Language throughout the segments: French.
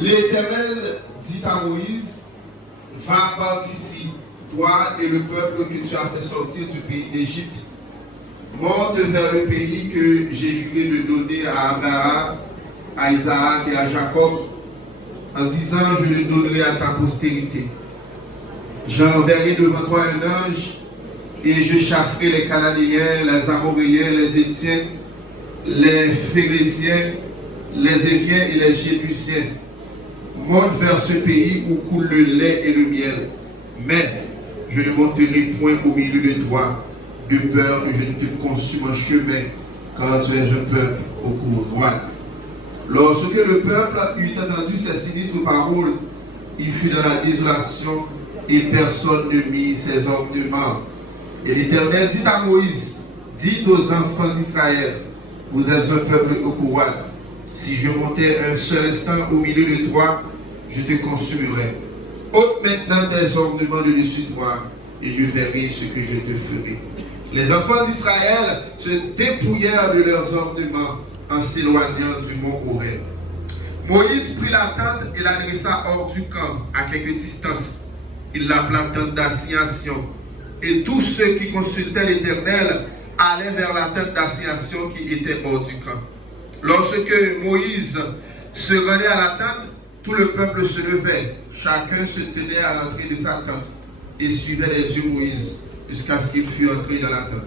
L'Éternel dit à Moïse, va par d'ici, toi et le peuple que tu as fait sortir du pays d'Égypte, monte vers le pays que j'ai juré de donner à Abraham, à Isaac et à Jacob, en disant, je le donnerai à ta postérité. J'enverrai devant toi un ange, et je chasserai les Cananéens, les Amoréens, les Étiens, les Phérésiens, les Éviens et les Jébusiens. Monte vers ce pays où coule le lait et le miel. Mais je ne monterai point au milieu de toi, de peur que je ne te consume en chemin, car tu es un peuple au cours droit. Lorsque le peuple eut entendu ces sinistres paroles, il fut dans la désolation et personne ne mit ses ornements. Et l'Éternel dit à Moïse, dites aux enfants d'Israël, vous êtes un peuple au courroux. Si je montais un seul instant au milieu de toi, je te consumerai. Ôte maintenant tes ornements de dessus de toi, et je verrai ce que je te ferai. Les enfants d'Israël se dépouillèrent de leurs ornements en s'éloignant du mont Horeb. Moïse prit la tente et la dressa hors du camp, à quelque distance. Il l'appela tente d'assignation. Et tous ceux qui consultaient l'Éternel allaient vers la tente d'assignation qui était hors du camp. Lorsque Moïse se rendait à la tente, tout le peuple se levait. Chacun se tenait à l'entrée de sa tente et suivait les yeux Moïse jusqu'à ce qu'il fût entré dans la tente.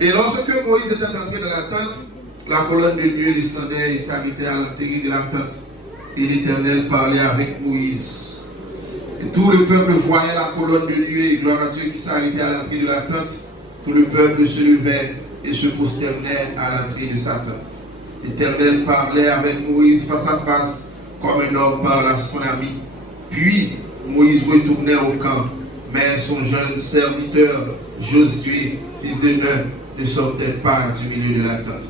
Et lorsque Moïse était entré dans la tente, la colonne de nuée descendait et s'arrêtait à l'entrée de la tente. Et l'Éternel parlait avec Moïse. Et tout le peuple voyait la colonne de nuée et gloire à Dieu qui s'arrêtait à l'entrée de la tente. Tout le peuple se levait et se prosternait à l'entrée de sa tente. L'Éternel parlait avec Moïse face à face, comme un homme parle à son ami. Puis Moïse retournait au camp, mais son jeune serviteur, Josué, fils de Nun, ne sortait pas du milieu de la tente.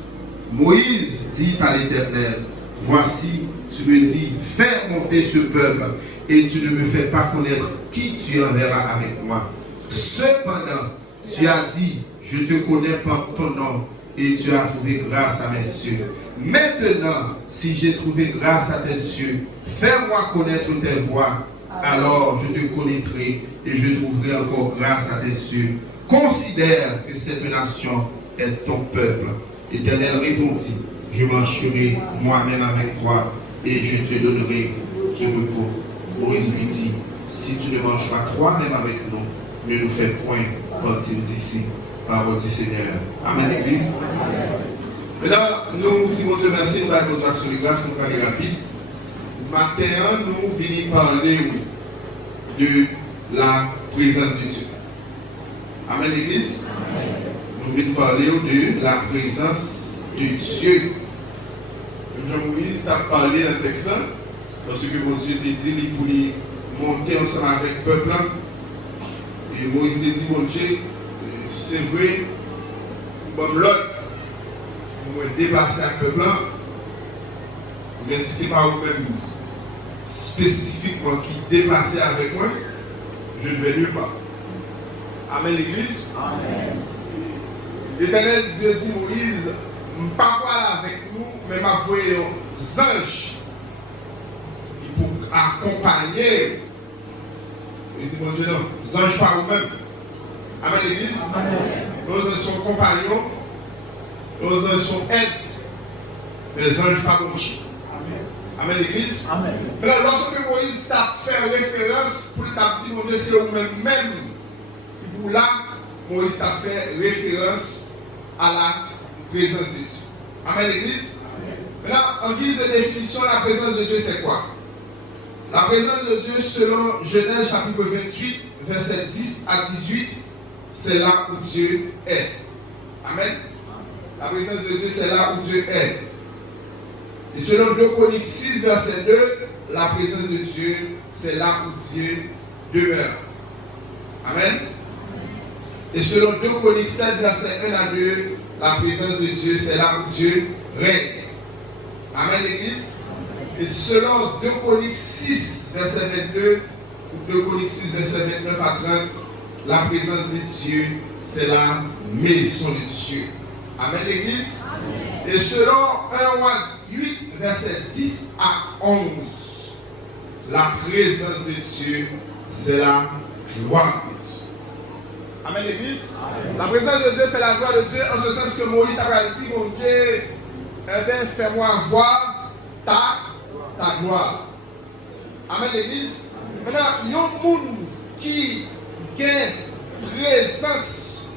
Moïse dit à l'Éternel, voici, tu me dis, fais monter ce peuple, et tu ne me fais pas connaître qui tu enverras avec moi. Cependant, tu as dit, je te connais par ton nom, et tu as trouvé grâce à mes yeux. Maintenant, si j'ai trouvé grâce à tes yeux, fais-moi connaître tes voies, alors je te connaîtrai et je trouverai encore grâce à tes yeux. Considère que cette nation est ton peuple. L'Éternel répondit, je marcherai moi-même avec toi et je te donnerai du repos. Moïse lui dit, si tu ne marches pas toi-même avec nous, ne nous fais point partir d'ici. Parole du Seigneur. Amen, Église. Maintenant, nous disons Dieu merci pour notre action de grâce, nous allons rapide. Maintenant, nous venons parler de la présence de Dieu. Amen, Église. nous venons parler de la présence de Dieu. Jean-Moïse a parlé dans le texte, parce que mon Dieu t'a dit pour lui monter ensemble avec le peuple. Et Moïse t'a dit, mon Dieu, c'est vrai, comme l'autre, pour me dépasser avec le peuple, mais si ce n'est pas vous-même spécifiquement qui dépassez avec moi, je ne vais nulle part. Amen, l'Église. Amen. L'Éternel Dieu dit Moïse, pas voilà avec nous, mais m'a envoyé des anges qui pour accompagner. Il dit, mon Dieu, non, les anges par eux-mêmes. Amen, l'Église. Nos anges sont compagnons, nos anges sont aides, les anges par eux-mêmes. Amen, l'Église. Amen. Alors, lorsque Moïse t'a fait référence pour t'a dit, mon Dieu, c'est eux-mêmes même. Pour là, Moïse t'a fait référence à la présence de Dieu. Amen, l'Église. Maintenant, en guise de définition, la présence de Dieu, c'est quoi? La présence de Dieu, selon Genèse chapitre 28, verset 10 à 18, c'est là où Dieu est. Amen. La présence de Dieu, c'est là où Dieu est. Et selon 2 Chroniques 6, verset 2, la présence de Dieu, c'est là où Dieu demeure. Amen. Et selon 2 Chroniques 7, verset 1 à 2, la présence de Dieu, c'est là où Dieu règne. Amen, l'Église. Et selon 2 Chroniques 6, verset 22, ou 2 Chroniques 6, verset 29 à 30, la présence de Dieu, c'est la maison de Dieu. Amen, l'Église. Et selon 1 Roi 8, verset 10 à 11, la présence de Dieu, c'est la gloire de Dieu. Amen, l'Église. La présence de Dieu, c'est la gloire de Dieu, en ce sens que Moïse a dit, mon Dieu, eh bien, fais-moi voir ta gloire. Amen, l'Église. Maintenant, il y a un monde qui a présence,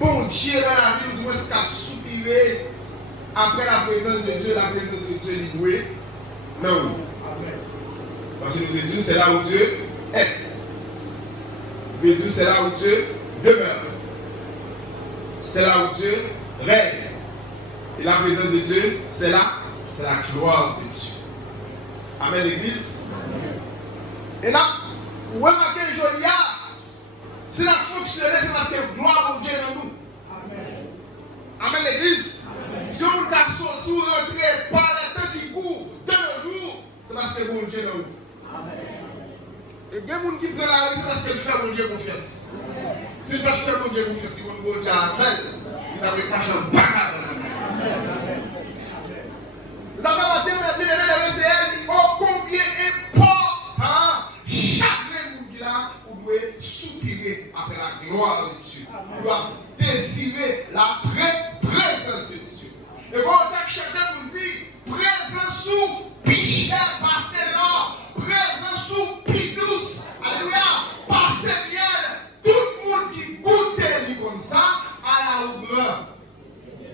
bon Dieu dans la vie, du moins, qui a soupiré après la présence de Dieu, la présence de Dieu est douée. Non. Parce que le Dieu, c'est là où Dieu est. Le Dieu, c'est là où Dieu demeure. C'est là où Dieu règne. Et la présence de Dieu, c'est là, c'est la gloire de Dieu. Amen, l'Église. Et là, vous remarquez, Jolia, si la fonctionné, c'est parce que gloire de Dieu est dans nous. Amen, l'Église. Si on a sorti ou rentré par les temps qui courent de nos jours, c'est parce que bon Dieu est dans nous. Amen. Et bien, les gens qui prennent la raison, c'est parce qu'ils font mon Dieu confiance. Si ils ne font pas mon Dieu confiance, ils vont bon Dieu appelle, ils avaient caché un bagarre. Vous avez entendu maintenant le CL, oh combien important chaque monde qui là, vous devez soupirer après la gloire de Dieu. Vous devez désirer la présence de Dieu. Et bon, chacun vous dit, présence sous pichet, passez là, présence sous pidouce, alléluia, passez bien, tout le monde qui goûte lui comme ça, à la hauteur.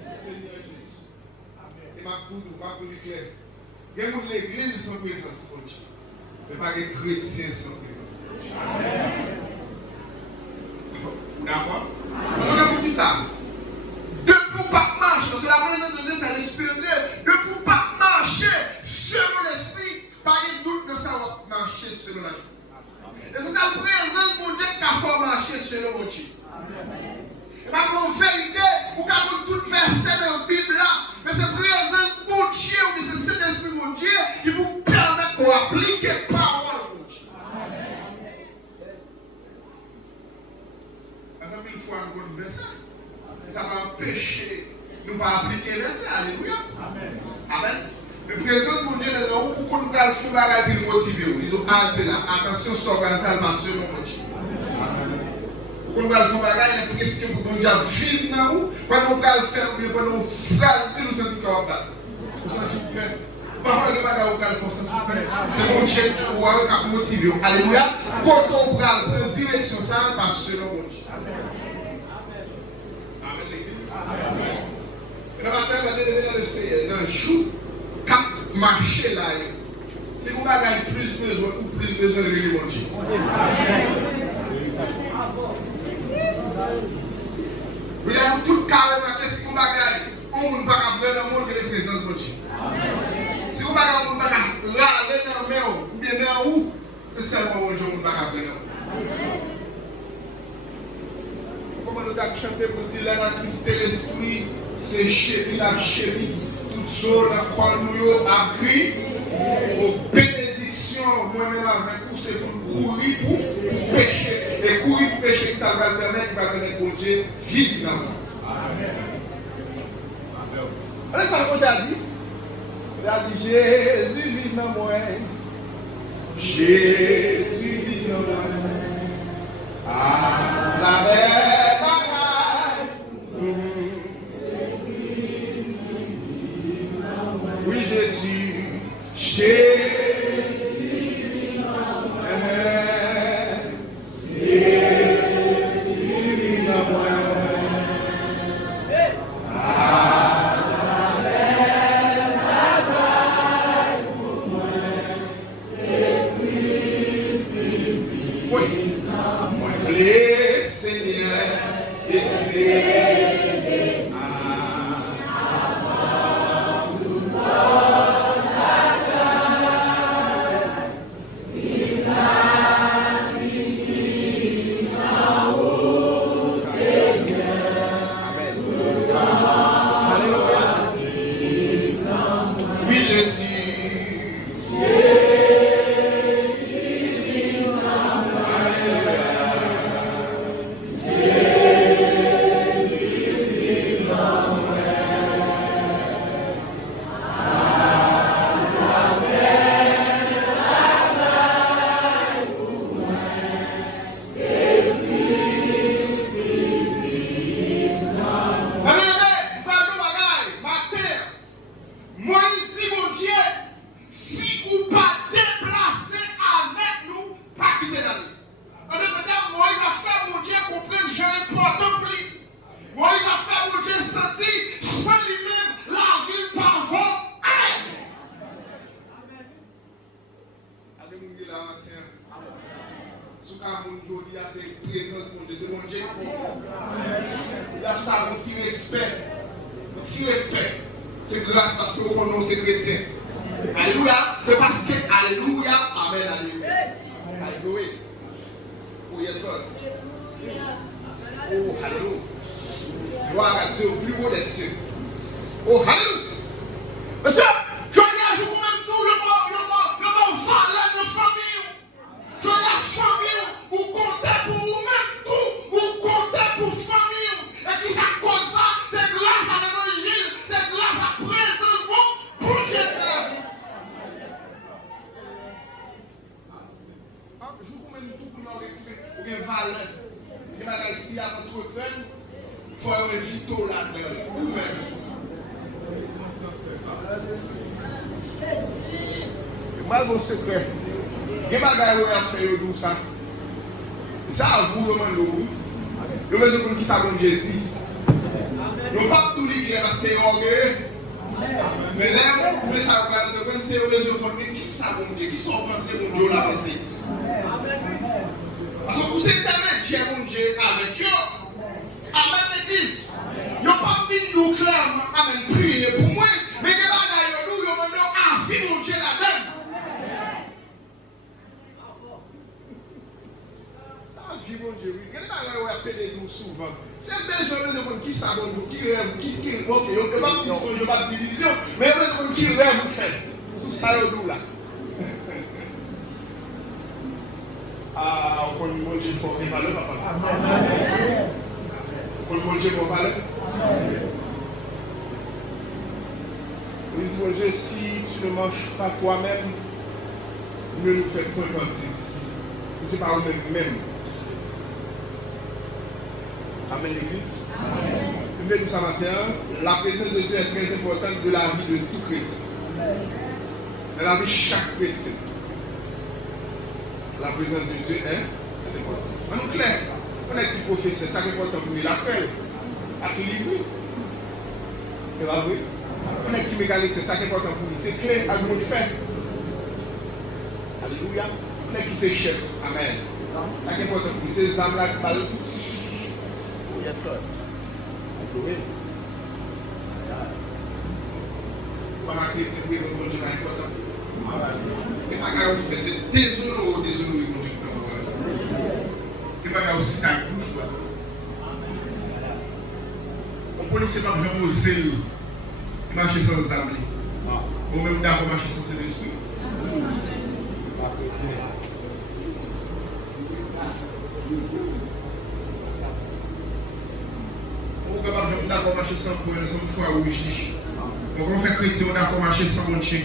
Seigneur Jésus. Et ma cour claire. Il y a l'église sans présence, mais pas des chrétiens sans présence. Vous d'accord? Parce que vous dites ça. De pour pas marcher, parce que la présence de Dieu, c'est l'Esprit de Dieu. De pour pas marcher selon l'Esprit, pas de doute que ça va marcher selon la vie. Et c'est la présence de Dieu qui a fait marcher selon mon Dieu. Et ma vérité, vous avez tout verset dans la Bible là, mais c'est présence de mon Dieu, mais c'est cet esprit de mon Dieu qui vous permet d'appliquer la parole de mon Dieu. Parce que une fois nous avons verset, ça va empêcher de ne pas appliquer le verset. Alléluia. Amen. Le présence de mon Dieu, nous pouvons nous faire des choses pour nous motiver. Ils ont hâte là. Attention, sur la calmation de mon Dieu. Quand on va le faire, il y a des questions pour nous dire vite dans nous. Quand on va le faire, quand on va le faire, nous sentons qu'on va le faire. Parfois, on va le faire, c'est mon Dieu qui va motiver. Alléluia. Quand on va prendre direction, ça passe selon mon Dieu. Amen, l'Église. Et le matin, on va donner le Seigneur. Dans le jour, quand marcher là, si vous avez plus besoin ou plus besoin de lui, mon Dieu. Oui, nous tout carrément, si vous bagage, on ne peut pas prendre dans le monde que la présence de Dieu. Si vous ne pouvez pas râler dans le main ou bien dans où, c'est seulement un jour que vous ne pouvez pas prendre. Comment nous avons chanté pour dire là, dans l'esprit, c'est chéri, la chéri, tout ça, dans quoi nous avons appris, aux bénédictions, moi-même avec vous, c'est pour courir pour pécher. Et courir pour pécher, ça va permettre que Dieu vive dans nous. Amen. Allez, ça qu'on t'a dit? Il a dit Jésus vit dans moi. Jésus vit dans moi. Ah, la belle bagaille. Oui, Jésus. Jésus vit dans moi. Jésus vit dans moi. C'est grâce parce que vous connaissez chrétien. Alléluia. C'est parce que, alléluia, amen, alléluia. Alléluia. Oh, yes, sir. Oh, alléluia. Gloire à Dieu au plus haut des cieux. Oh, alléluia. Monsieur, je dis à vous même tout le monde valeur de famille. Je dis à famille, vous comptez pour vous-même tout, vous comptez pour famille. Et qui ça cause ça? C'est grâce à l'évangile, c'est grâce à la présence pour Dieu de la vie. Je vous même tout pour nous avez valeur. Il m'a dit si à votre peine, il faut avoir un vito là-dedans. Mal mon secret. Il m'a dit où il fait tout ça. Ça à vous, le monde. Le monsieur qui s'abonne, j'ai dit. Nous pas tout dire parce que c'est orgueilleux. Mais là, vous ça va de c'est le monsieur qui s'abonne, qui sont pensés mon Dieu l'avancé. Parce que vous êtes avec mon Dieu avec eux. Amen l'église. Vous n'avez pas dit nous clairement, amen, prier pour moi. Mais les bagailles, nous, nous demandons à vivre mon Dieu là-dedans. Ça va vivre mon Dieu, oui. Les bagailles, on appelle nous souvent. C'est besoin de gens qui s'abonnent, qui rêvent, qui rêvent. Il n'y a pas de division, il n'y a pas de division. Mais il y a besoin de gens qui rêvent, vous faites. Sous ça, nous là. Ah, on peut nous dire fort des valeurs, papa. On peut nous dire vos valeurs. Oui, mon Dieu, si tu ne manges pas toi-même, ne nous fais point partie d'ici. C'est pas nous-mêmes. Amen, l'église. Amen. Nous sommes la présence de Dieu est très importante de la vie de tout chrétien. Dans la vie de chaque chrétien. La présence de Dieu est importante. En clair, on est qui professeur, ça est important pour lui. L'appel, à-t-il livré? C'est pas vrai? On est qui mécanicien, c'est ça qui est important pour lui. C'est clair, à nous le faire. Alléluia. On est qui c'est chef. Amen. Ça qui est important pour lui. C'est les âmes là qui parlent. Yes, sir. Voilà, chrétien présent dans Dieu est important. Mais pas grave, c'est déshonoré ou déshonoré mon Dieu. Mais pas grave, c'est ta bouche. On policier pas vraiment osé marcher sans âme. Ou même d'accord marcher sans cet esprit. On ne peut pas vraiment d'accord marcher sans pour sans foi ou réfléchir. Donc on fait chrétien, on a d'accord marcher sans mon chien.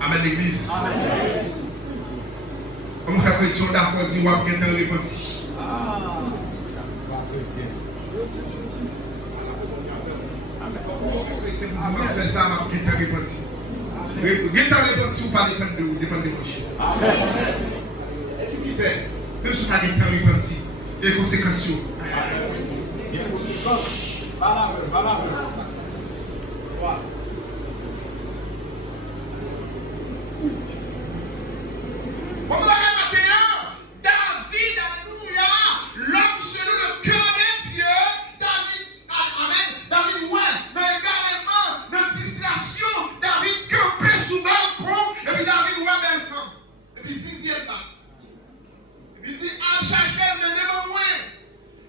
Amen l'église. On fait chrétien, on a d'accord dire on va bien te repentir. Si vous faites ça, je vais te répondre. Je vais te répondre si vous ne dépendez pas de vous, dépendez de vos chiens. Et puis, qui sait, même si vous ne dépendez pas de répondre, les conséquences.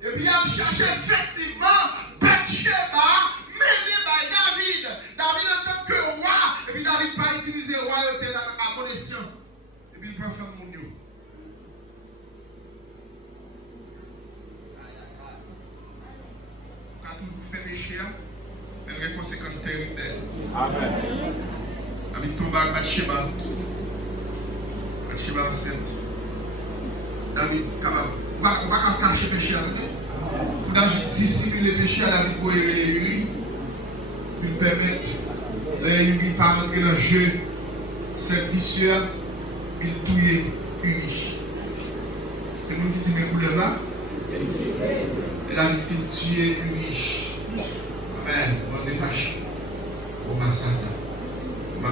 Et puis il cherche effectivement Bathsheba, menée par David. David en tant que roi, et puis David pas utilisé royauté à bon escient. Et puis il prend femme mon Dieu. Quand vous faites péché, il y a des conséquences terribles. Amen. David tombe à Bathsheba. Bathsheba enceinte. David, capable. On va pas cacher le péché. Pour David dissimuler le péché à David pour les lui, lui permettre de ne pas rentrer dans le jeu, cette vicieux, il touille Uri. C'est nous qui dit mes couleurs là. Et David finit tuer Uri. Amen. On est fâché. On va s'attendre. On va